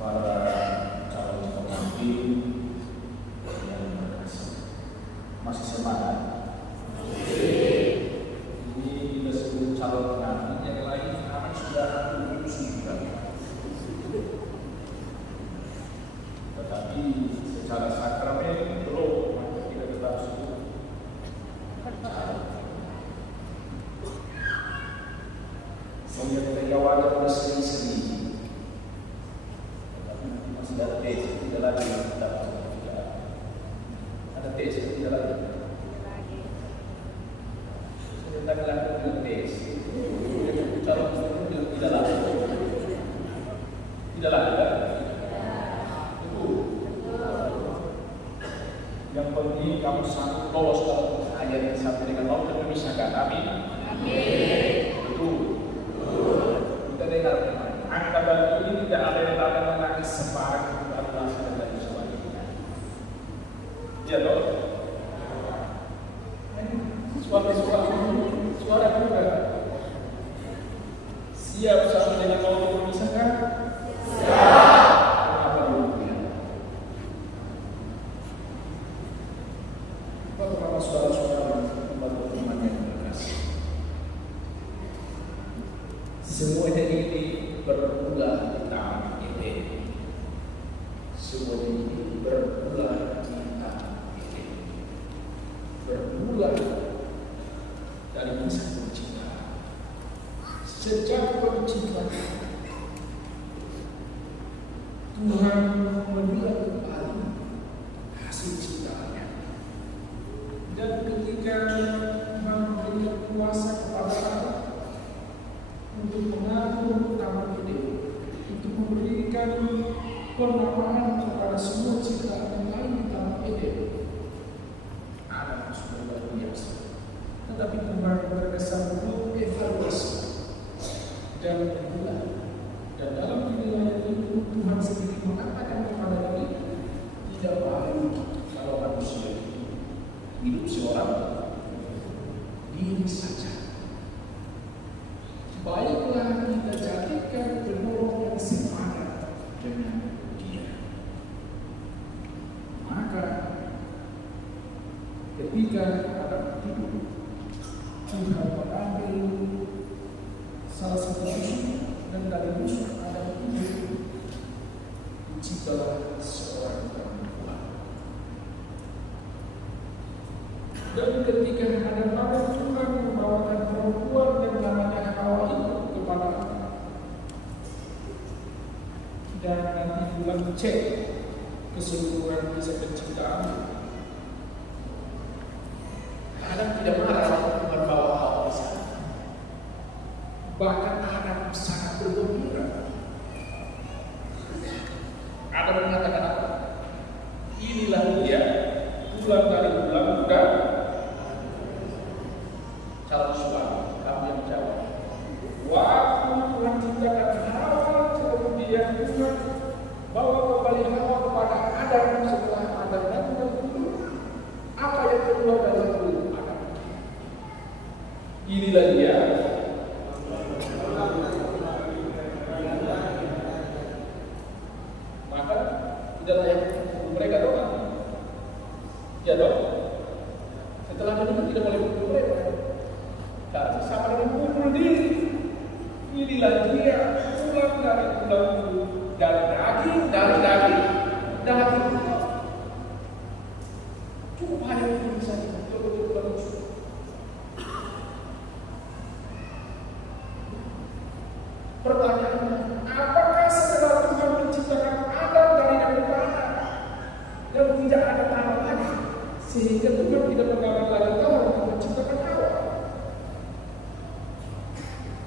para calon pengantin yang berkasih. Masih semangat? Ini kita sebut calon pengantin, yang lain kami sudah juga. Tetapi secara sakramen belum, maka kita tetap sebut calon. Sehingga ketika wadah berseri-seri, tetapi masih ada tes, tidak lagi ada tes, tidak lagi. Kita melakukan tes, calon tidak lagi, tidak lagi. Yang penting kamu sanggup lolos dalam ayat yang sampai dengan Allah dan memisahkan. Amin. Itu. Kita dengar angka batu ini tidak ada yang akan menangis separah Allah dan sebagainya. Ya loh. Suara juga. Siap sampai dengan Allah dan memisahkan. Semuanya ini berulah di tangan ini. Semuanya ini berulah di tangan ini. Berulah dari kisah penciptaan. Sejak penciptaan Tuhan memilah kembali hasil ciptaannya. Dan ketika Tuhan memberikan kuasa kepada Allah untuk mengatur taman ini, untuk memberikan penamaan kepada semua ciptaan yang lain di taman Eden. Adam sudah luar biasa. Tetapi Tuhan berkesan untuk evaluasi dan menilai. Dan dalam penilaian itu Tuhan sendiri mengatakan kepada kita, tidak baik kalau manusia hidup seorang diri saja. Baiklah kita jadikan penolong yang sepadan dengan dia. Maka ketika Adam tidur, Tuhan mengambil salah satu susu dan dari susu Adam tidur diciptalah seorang perempuan. Dan ketika Adam Tuhan membawakan perempuan yang namanya Hawa itu kepada Adam. Dan nanti bulan cek keseluruhan kisah penciptaan. Adam tidak marah Tuhan bawa Hawa di sana. Bahkan Adam sangat bergembira. Adam mengatakan apa? Inilah dia, bulan dari bulan muda. Calon suami, kamu yang jawab. Waktu Tuhan ciptakan Hawa, kemudian Tuhan bawa kembali Hawa kepada Adam setelah Adam dan dulu. Apa yang keluar dari mulut Adam? Inilah dia. Maka tidak layak mereka doang. Ya dong. Setelah menikah tidak boleh bunuh mereka. Dan sama dengan bunuh diri. Inilah dia pulang dari tulang dari daging, dari daging. Cukup hanya itu saja. Pertanyaannya, apakah setelah Tuhan menciptakan Adam dari tanah dan tidak ada tanah lagi, sehingga Tuhan tidak menggambar lagi tanah untuk menciptakan Hawa?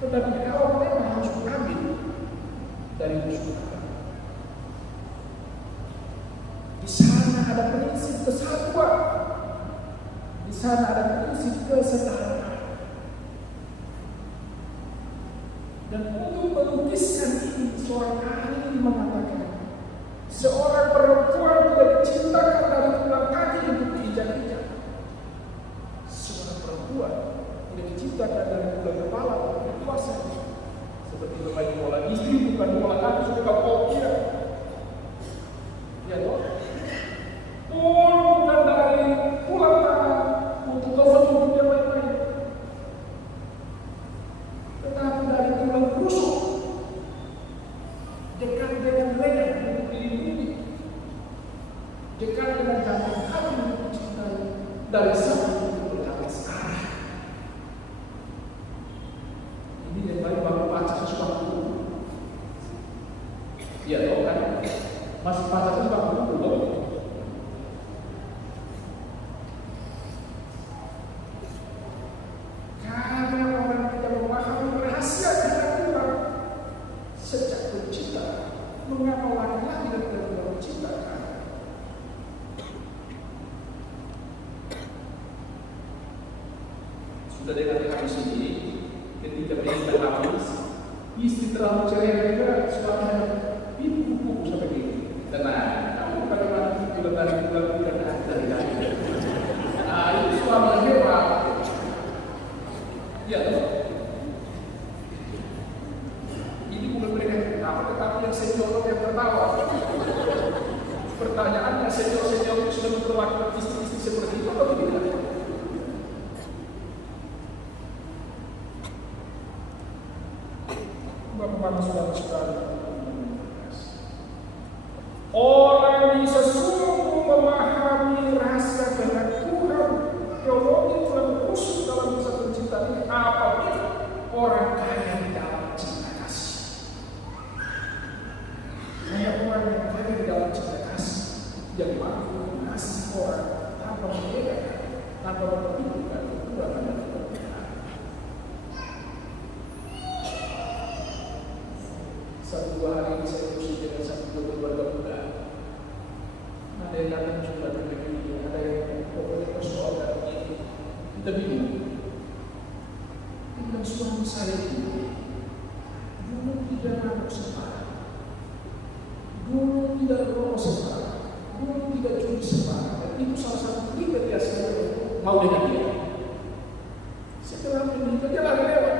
Tetapi Hawa memang harus mengambil dari musuh Adam. Di sana ada prinsip kesatuan, di sana ada prinsip kesetaraan. Dan untuk melukiskan ini, seorang ahli mengatakan seorang perempuan tidak diciptakan dari tulang kaki untuk diinjak-injak. Seorang perempuan tidak diciptakan dari tulang kepala untuk berkuasa. Seperti bermain bola istri bukan bola kaki sudah kau kira. Masih pacaran juga belum. Karena orang tidak memahami rahasia Tuhan sejak pencipta, mengapa laki-laki dan perempuan diciptakan? Sudah dengar hadis ini, ketika menikah habis, istri terlalu ceria juga, suaminya itu buku sampai gini. Tenang, kamu bagaimana bulan-bulan dari lagi. Nah, itu suami yang hebat. Ya, ini bukan mereka yang pertama, tetapi yang senior yang tertawa. Pertanyaannya, senior itu sudah memperlakukan istri-istri seperti itu atau tidak? Bapak-bapak saudara-saudara, orang bisa sungguh memahami rahasia kehendak Tuhan, teologi Tuhan khusus dalam kisah penciptaan ini apabila orang kaya di dalam cinta kasih. Hanya orang yang kaya di dalam cinta kasih yang mampu mengasihi orang tanpa membedakan, tanpa memperhitungkan kekurangan dan kelebihan. Satu dua hari ini saya berusaha dengan satu keluarga muda. Ada yang datang cuma dengan ini, ada yang pokoknya persoalan ini. Kita bingung. Dengan suami saya itu, dulu tidak mabuk sembarang, dulu tidak merokok sembarang, dulu tidak curi sembarang. Dan itu salah satu kriteria saya untuk mau dengan dia. Setelah menikah dia lagi lewat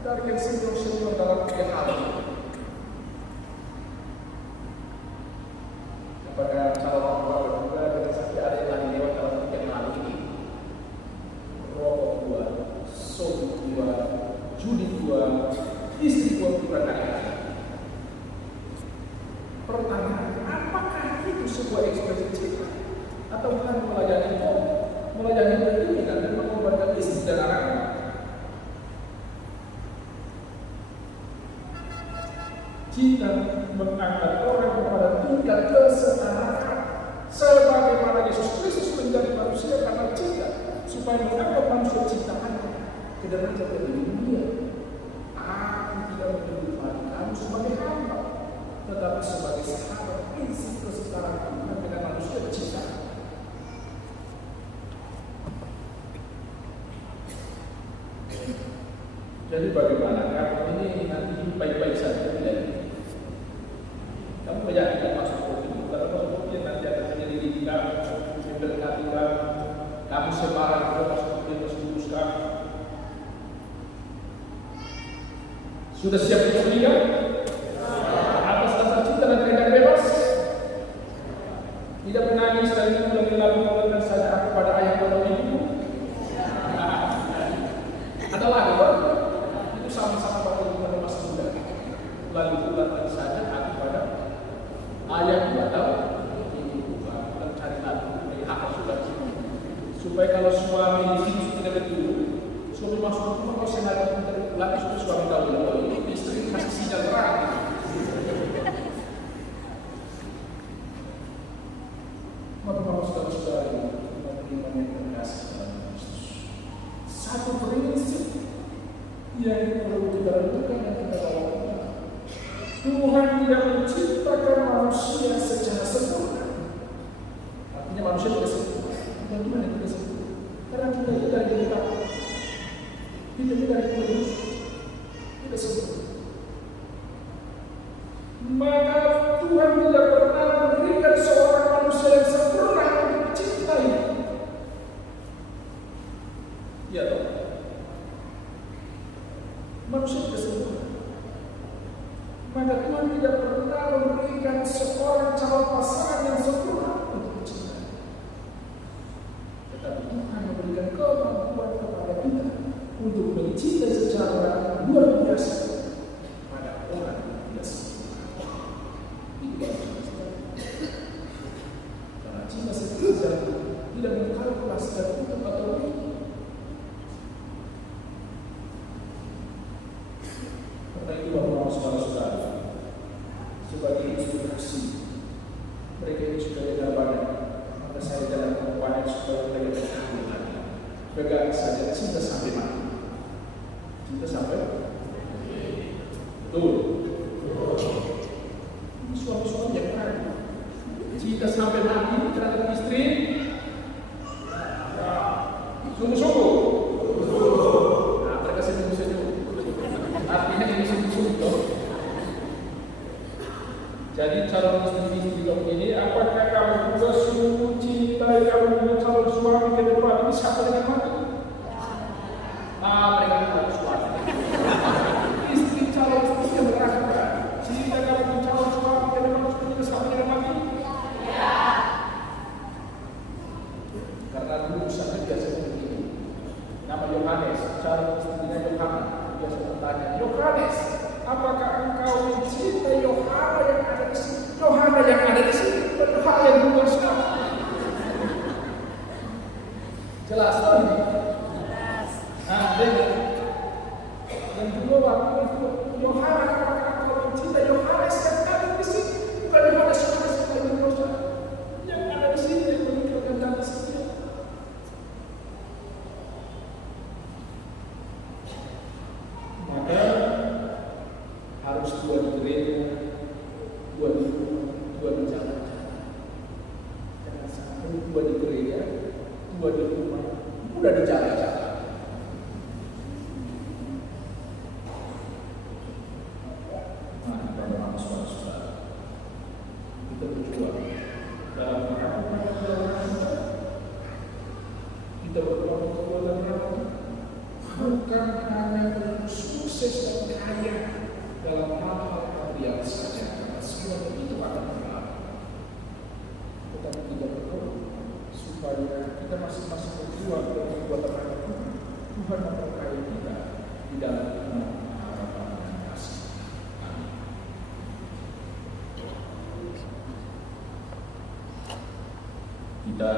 dari yang senior dalam tiga hal. Pada calon orang juga dengan saksi ada yang lagi lewat dalam tiga malam ini. Rokok 2, sobi 2, judi 2, istri 2 kurang kaya. Pertanyaan, apakah itu sebuah ekspresi cinta? Atau bukan melayani pendidikan dan mengorbankan istri dan anak-anak? Cinta mengangkat orang kepada tingkat kesetaraan sebagaimana Yesus Kristus menjadi manusia karena cinta supaya mengangkat manusia ciptaannya ke derajat yang lebih mulia. Aku tidak menjadikan kamu sebagai hamba, tetapi sebagai sahabat prinsip kesetaraan Tuhan dengan manusia ciptaan. Jadi bagaimana kalau ini nanti baik-baik saja tidak? Kamu meyakinkan masuk kopi, kalau masuk kopi nanti akan menyelidiki kamu, mendekati kamu sebarang kalau masuk kopi masuk lulus kamu. Sudah siap untuk menikah? Atas dasar cinta dan kehendak bebas? Tidak menangis dari mulai lalu mengatakan saja aku pada ayah dan ibu. Ada lagi itu sama-sama waktu kita masih muda. Lalu bulan saja aku pada ayah atau ibu bukan cari lagu dari hak sudah supaya kalau suami di sini tidak betul, suami masuk rumah kalau sengaja lagi suami tahu bahwa ini istri kasih sinyal terang. Bapak-bapak saudara-saudara yang terkasih dalam Kristus, satu prinsip yang perlu kita renungkan dan kita lakukan. Tuhan tidak menciptakan manusia secara sempurna. Artinya manusia tidak sempurna. Bagaimana tidak sempurna? Karena kita itu dari kita. Kita itu dari kita. Tidak sempurna. Maka Tuhan tidak pernah memberikan seorang manusia yang sempurna untuk dicintai. Ya toh? Manusia tidak sempurna. Maka Tuhan tidak pernah memberikan seorang calon pasangan yang sempurna untuk dicintai. Tetapi Tuhan memberikan kemampuan kepada kita untuk mencintai secara luar biasa pada orang yang tidak sempurna. Itu baru karena cinta sejati tidak mengkalkulasikan untuk atau tidak. Karena itu bapak saudara-saudara, sebagai inspirasi mereka ini sudah dengar banyak, maka saya dalam kemuliaan supaya mereka berkabung lagi. Pegang saja cinta sampai mati. Cinta sampai betul. Suami-suami yang lain cinta sampai mati terhadap istri. Sungguh-sungguh. Nah, mereka senyum-senyum. Artinya ini sungguh-sungguh. Jadi calon istri ini, apakah kamu juga sungguh cintai kamu dengan calon suami ke depan ini sampai dengan mati? Mereka calon suami. Istri calon istri yang meragukan. Cinta kamu calon suami ke depan sampai dengan mati? Ya. Karena dulu sangat biasa begini. Nama Yohanes, calon istrinya Yohanes, biasa bertanya, Yohanes, apakah engkau mencintai Yohana yang ada di sini? Yohana yang ada di sini, Yohana yang di luar sana. Jelas toh ini? Jelas. Nah, dan juga waktu itu Yohana, apakah engkau mencintai Yohanes yang ada di sini? Bukan Yohanes yang ada di luar sana. Yang ada di sini yang meninggalkan dalam sini. Maka harus dua di gereja, dua di rumah, dua di jalan. Jangan sampai dua di gereja, dua di rumah, udah di jalan-jalan. Nah, bagaimana saudara-saudara? Kita berjuang dalam melakukan kita berjuang dalam melakukan bukan hanya untuk sukses dan kaya dalam hal-hal material saja, karena semua itu akan berlalu. Tetapi kita berdoa supaya kita masing-masing berjuang dan membuat anak Tuhan memberkati kita di dalam iman, harapan dan kasih. Amin. Kita